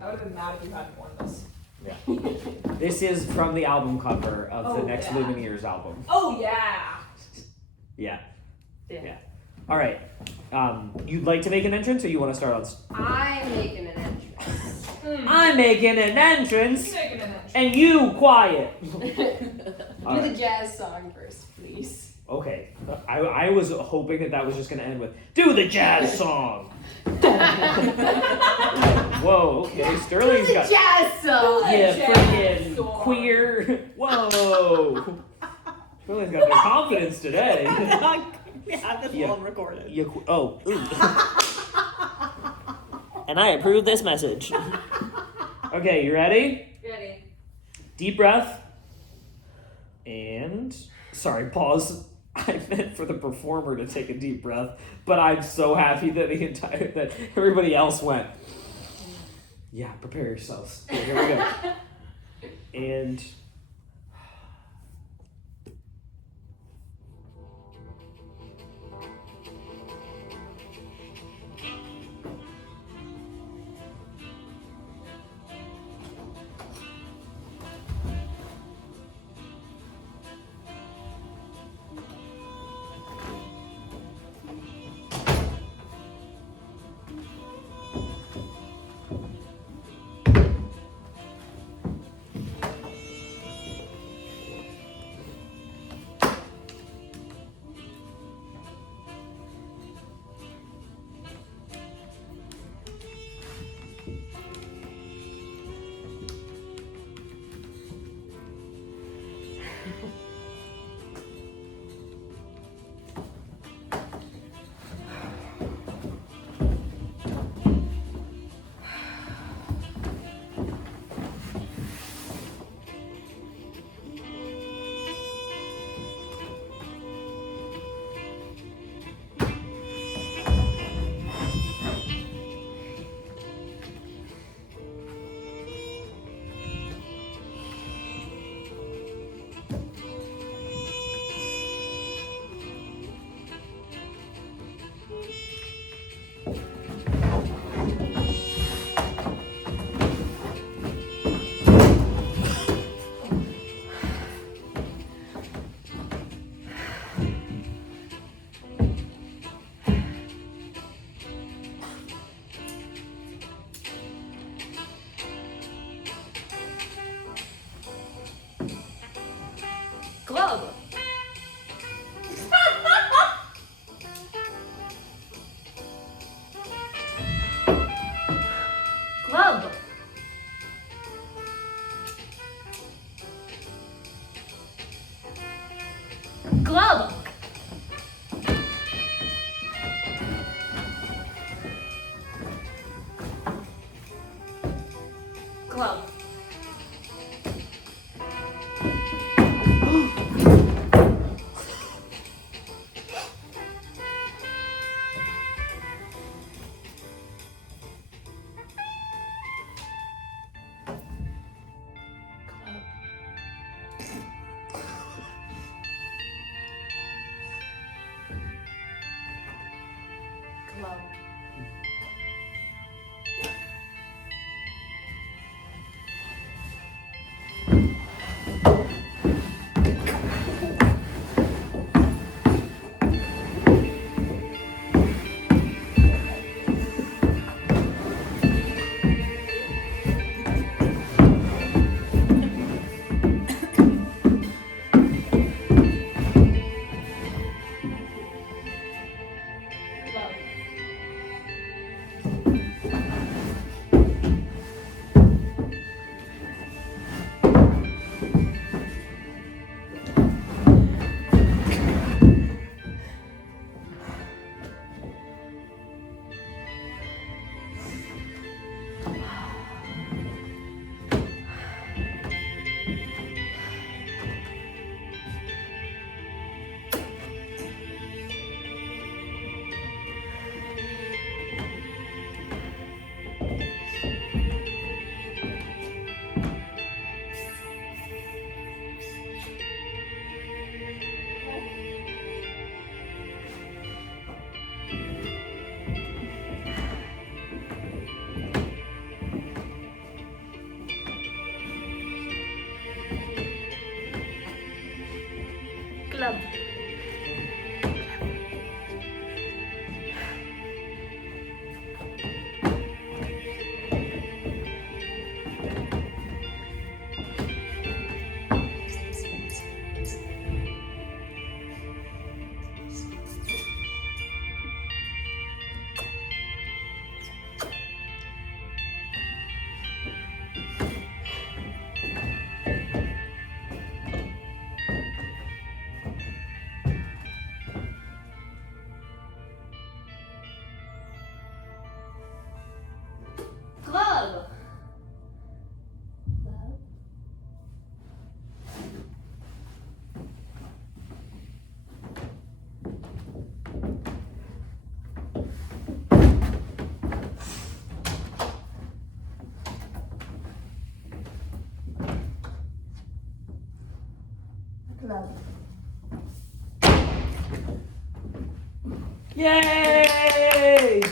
I would have been mad if you hadn't worn this. Yeah. This is from the album cover of the next yeah. Lumineers album. Oh yeah. Yeah. Yeah. All right. You'd like to make an entrance, or you want to start on? I'm making an entrance. I'm making an entrance, You making an entrance. and you quiet. Do All the right. jazz song first, please. Okay. I was hoping that was just gonna end with "Do the jazz song." Whoa. Okay. Sterling's the got. jazz song. Yeah, jazz freaking song. queer. Whoa. Sterling's got no confidence today. We have this Yeah. all recorded. Ooh. And I approve this message. Okay, you ready? Ready. Deep breath. And sorry, pause. I meant for the performer to take a deep breath, but I'm so happy that that everybody else went. Yeah, prepare yourselves. Okay, here we go. And Glove. Glove. Glove. Glove. Glove. Glove. Yay!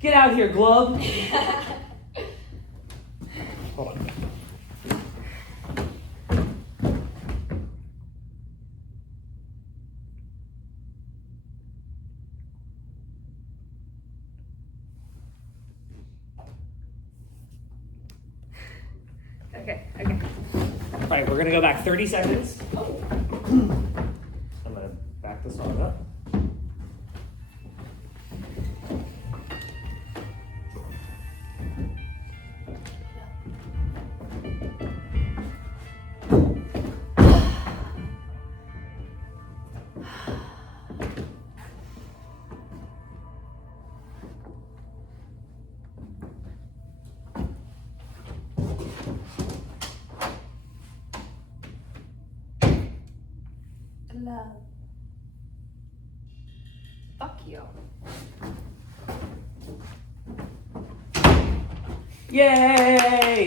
Get out here, Glove. Hold on. Okay. All right, we're gonna go back 30 seconds. I'm gonna back the song up. Glove. Fuck you. Yay!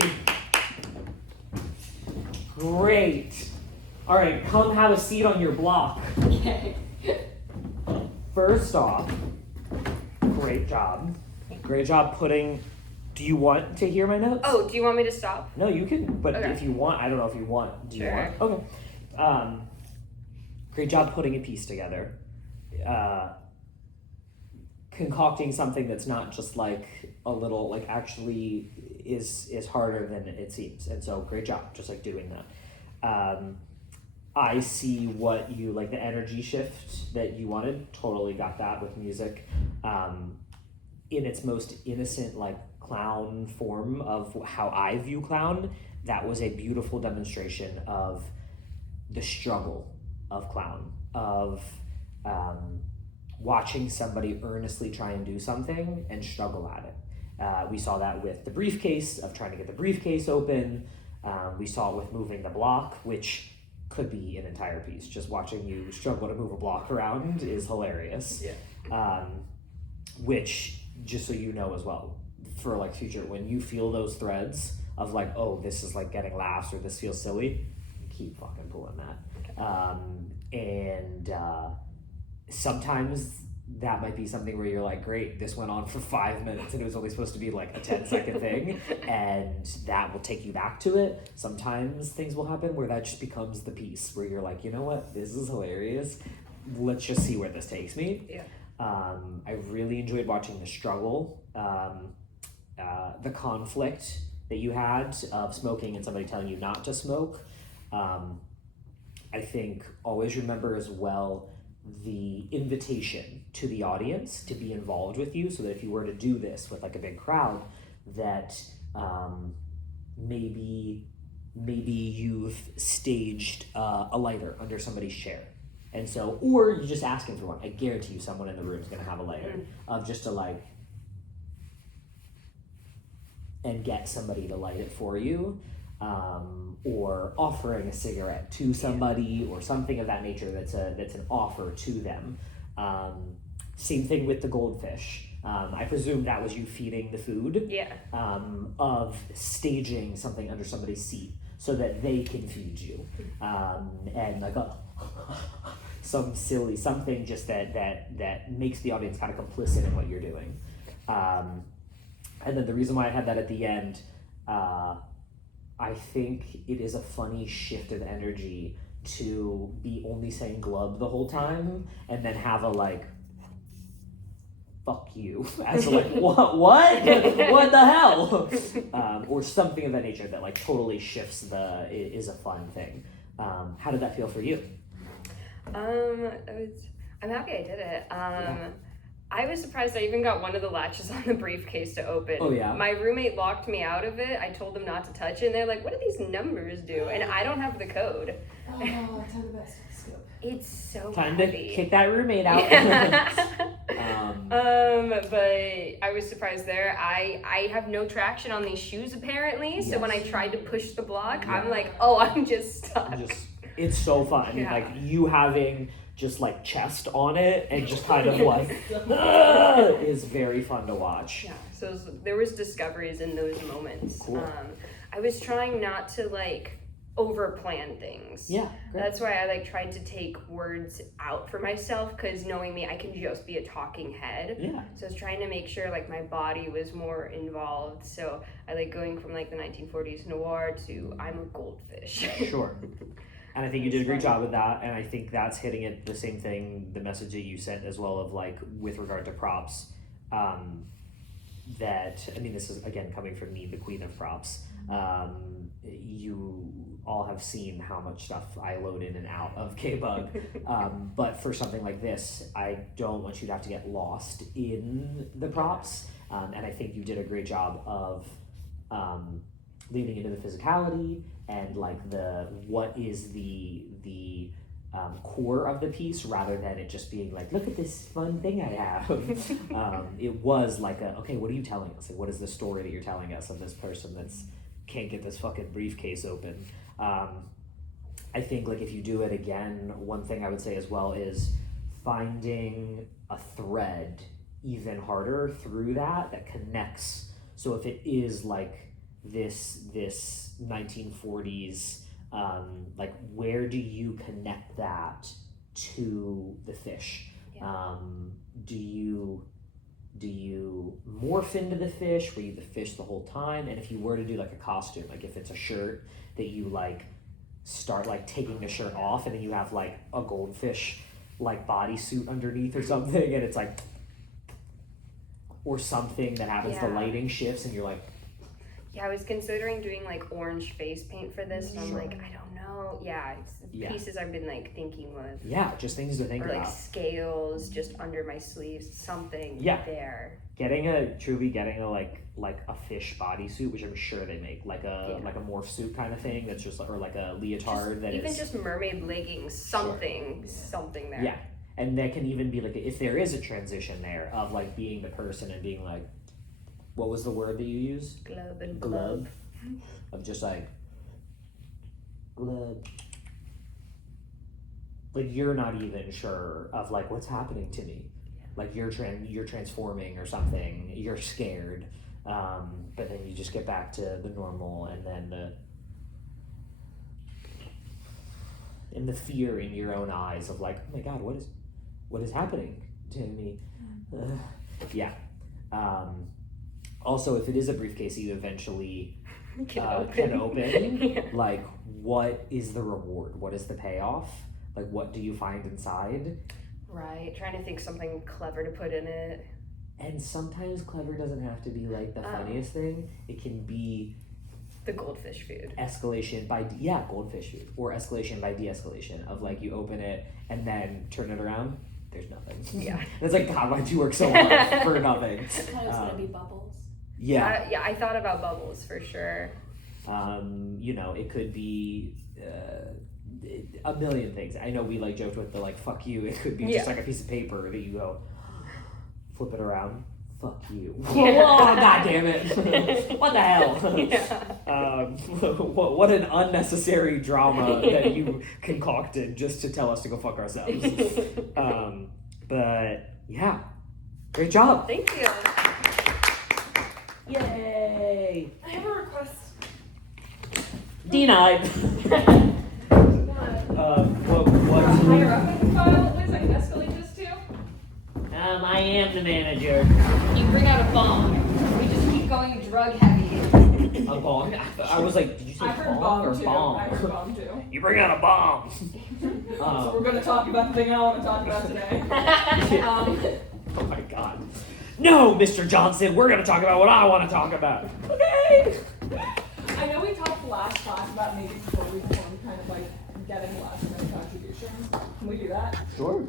Great. All right, come have a seat on your block. Okay. First off, great job. Great job putting. Do you want to hear my notes? Oh, do you want me to stop? No, you can, but Okay. if you want, I don't know if you want. Do you Sure. want? Okay. Great job putting a piece together. Concocting something that's not just like a little, like actually is harder than it seems. And so great job, just like doing that. I see what you, like the energy shift that you wanted, totally got that with music. In its most innocent, like clown form of how I view clown, that was a beautiful demonstration of the struggle of clown, of watching somebody earnestly try and do something and struggle at it. We saw that with the briefcase, of trying to get the briefcase open. We saw it with moving the block, which could be an entire piece. Just watching you struggle to move a block around is hilarious. Yeah. Which, just so you know as well, for like future, when you feel those threads of like, oh, this is like getting laughs or this feels silly, keep fucking pulling that. Sometimes that might be something where you're like, great, this went on for 5 minutes and it was only supposed to be like a 10-second thing, and that will take you back to it. Sometimes things will happen where that just becomes the piece where you're like, you know what, this is hilarious. Let's just see where this takes me. Yeah. I really enjoyed watching the struggle, the conflict that you had of smoking and somebody telling you not to smoke. I think always remember as well the invitation to the audience to be involved with you, so that if you were to do this with like a big crowd, that maybe you've staged a lighter under somebody's chair. And so, or you're just asking for one. I guarantee you someone in the room is going to have a lighter of just to like, and get somebody to light it for you, or offering a cigarette to somebody or something of that nature that's an offer to them. Same thing with the goldfish. I presume that was you feeding the food. Yeah. Of staging something under somebody's seat so that they can feed you. And like some silly something just that makes the audience kind of complicit in what you're doing. And then the reason why I had that at the end, I think it is a funny shift of energy to be only saying glub the whole time and then have a like, fuck you, as like, what the hell? Or something of that nature that like totally shifts is a fun thing. How did that feel for you? I'm happy I did it. I was surprised I even got one of the latches on the briefcase to open. Oh, yeah? My roommate locked me out of it. I told them not to touch it, and they're like, what do these numbers do? And I don't have the code. Oh, time the best scoop. It's so Time heavy. to kick that roommate out. But I was surprised there. I have no traction on these shoes apparently, so when I tried to push the block, I'm like, oh, I'm just stuck. It's so fun. Yeah. Like you having just like chest on it and just kind of like is very fun to watch. Yeah, so there was discoveries in those moments. Cool. I was trying not to like over plan things. Yeah, great. That's why I like tried to take words out for myself, because knowing me, I can just be a talking head. Yeah. So I was trying to make sure like my body was more involved. So I like going from like the 1940s noir to I'm a goldfish. Sure. And I think you did a great job with that, and I think that's hitting it the same thing, the message that you sent as well of like with regard to props. That, I mean, this is again coming from me, the queen of props. You all have seen how much stuff I load in and out of K-Bug, but for something like this, I don't want you to have to get lost in the props, and I think you did a great job of leaning into the physicality and like the what is the core of the piece, rather than it just being like, look at this fun thing I have. It was like okay, what are you telling us? Like, what is the story that you're telling us of this person that's can't get this fucking briefcase open? I think like if you do it again, one thing I would say as well is finding a thread even harder through that connects. So if it is like this 1940s, like where do you connect that to the fish? Yeah. Do you morph into the fish? Were you the fish the whole time? And if you were to do like a costume, like if it's a shirt that you like start like taking the shirt off and then you have like a goldfish like bodysuit underneath or something, and it's like, or something that happens, the Yeah. lighting shifts and you're like, Yeah, I was considering doing like orange face paint for this, and I'm Sure. like, I don't know. Yeah, it's Yeah. pieces I've been like thinking with. yeah, just things to think Or like about. scales just under my sleeves, something Yeah. there. Getting a like a fish bodysuit, which I'm sure they make, like a morph suit kind of thing. That's just, or like a leotard that Even is just mermaid leggings, something there. yeah, and that can even be like if there is a transition there of like being the person and being like, what was the word that you used? Glove and Glove. Of just like glove. Like you're not even sure of like what's happening to me. Like you're transforming or something. You're scared, but then you just get back to the normal, and then the fear in your own eyes of like, oh my god, what is happening to me? Yeah. Also, if it is a briefcase that you eventually can open, Yeah. like what is the reward? What is the payoff? Like what do you find inside? Right, trying to think something clever to put in it. And sometimes clever doesn't have to be like the funniest thing. It can be The goldfish food. escalation by goldfish food, or escalation by de-escalation of like you open it and then turn it around. There's nothing. Yeah. It's like, God, why'd you work so hard for nothing? I thought it was gonna be bubbles. Yeah. Yeah, I thought about bubbles for sure. It could be a million things. I know we like joked with the like fuck you. It could be just like a piece of paper that you go flip it around. Fuck you. Yeah. Oh, God damn it. What the hell? Yeah. What an unnecessary drama that you concocted just to tell us to go fuck ourselves. But yeah, great job. Thank you. Yay. I have a request. Denied. What? Higher up in the file, please. I can escalate this to. I am the manager. You bring out a bomb. We just keep going drug heavy. A bomb? I was like, did you say I heard bomb or bomb too. bomb? I heard bomb too. You bring out a bomb. So we're gonna talk about the thing I want to talk about today. Oh my god. No, Mr. Johnson, we're gonna talk about what I want to talk about. Okay. I know we talked last class about maybe before we formed kind of like getting last minute contributions. Can we do that? Sure.